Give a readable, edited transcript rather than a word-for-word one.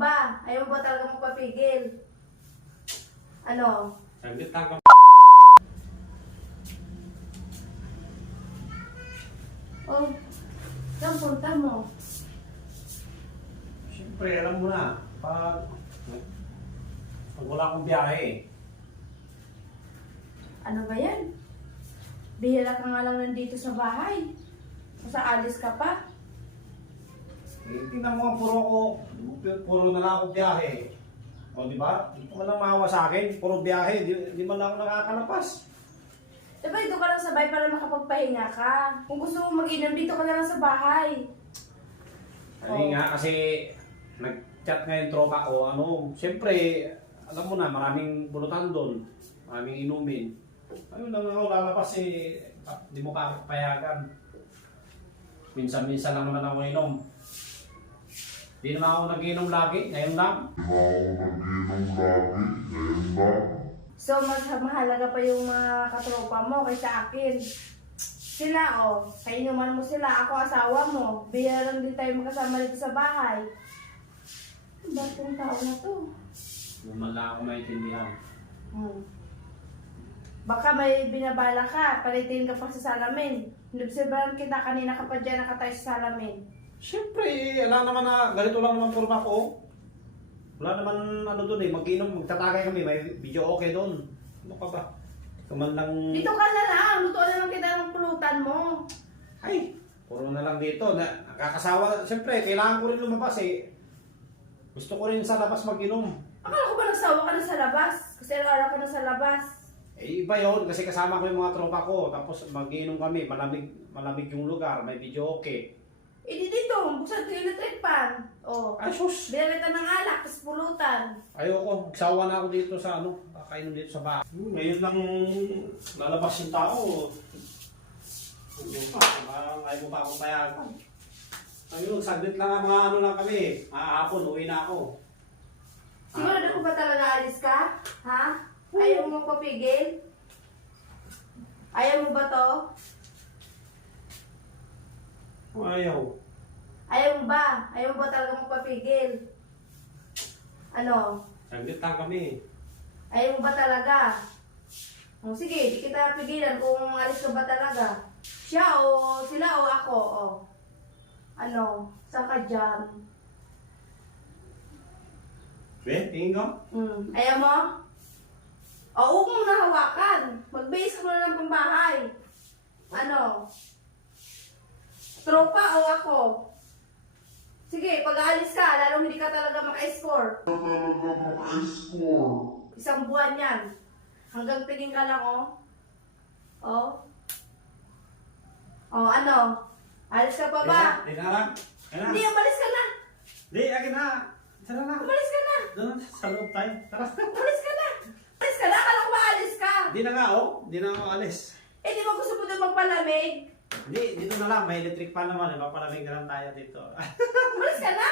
ba? Ayaw mo ba talaga magpapigil? Ano? Saglit lang. Oh, saan punta mo? Siyempre, alam mo na, pag wala akong biyahe, Ano ba yan? Bihira ka nga lang nandito sa bahay. O sa alis ka pa? tingnan mo, puro na lang ako biyahe. O, di ba? Hindi ko lang maawa sa akin, puro biyahe, di man lang ako nakakalapas. Diba dito ka lang sa bahay para makapagpahinga ka? Kung gusto mo mag-inom, dito ka na lang sa bahay. Hindi nga, kasi nag-chat nga yung tropa ko, siyempre, alam mo na, maraming bulutan doon, maraming inumin. Ayun lang ako lalabas di mo pa ako payagan. Minsan-minsan lang naman ako inom. Di naman ako nag-inom lagi, ngayon lang. So, mas mahalaga pa yung mga katropa mo kaysa akin. Sila, kainuman mo sila. Ako, asawa mo. Bihira lang din tayo magkasama dito sa bahay. Ba't yung tao na to? Naman lang ako maintindihan. Baka may binabala ka, palitin ka pa sa salamin. Nobserbahan kita, kanina ka pa dyan nakatayo sa salamin. Siyempre, alam naman na ganito lang naman forma ko. Wala naman doon mag-inom, magtatagay kami, may video okay doon. Ano ka ba? Kaman lang... Dito ka na lang, lutuan na lang kita ng pulutan mo. Ay, puro na lang dito. Nakakasawa. Siyempre, kailangan ko rin lumabas Gusto ko rin sa labas mag-inom. Akala ko ba nagsawa ka na sa labas? Kasi araw ka na sa labas. Iba yun, kasi kasama ko yung mga tropa ko. Tapos mag-inom kami, malamig yung lugar, may video okay. Di dito, buksan ko yung electric fan. Ay, sus! Binalitan ng alak, tapos pulutan. Ayoko, magsawa na ako dito sa kakainin dito sa bahay. Ngayon lang lalabas yung tao. Parang ayaw mo pa akong payagan. Ayun, saglit lang mga lang kami. Hapon, uwi na ako. Sigurado ko ba talaga alis ka? Ha? Ayaw mo papigil? Ayaw mo ba to? Ayaw. Ayaw mo ba? Ayaw mo ba talaga magpapigil? Ano? Saglit lang kami. Ayaw mo ba talaga? Sige, di kita pigilan kung alis ka ba talaga. Siya o sila o ako Ano? Saan ka dyan? Tingin ko? Ayaw mo? Huwag mo na hawakan. Mag-base mo na lang pang bahay. Ano? Tropa o ako? Sige, pag aalis ka, lalong hindi ka talaga maka-score. Isang buwan yan. Hanggang tingin ka lang, ano? Alis ka pa ba? Di na lang. Hindi, umalis ka na. Di, akin na. Tara na. Umalis ka na. Doon sa loob tayo. Tara. Umalis ka na. Umalis ka na. Akala ko ba alis ka? Di na nga, Di na ako alis. Di ba gusto mo doon magpalamig? Hindi, dito na lang. May electric pan naman. Papalamig na lang tayo dito. Umalis ka na.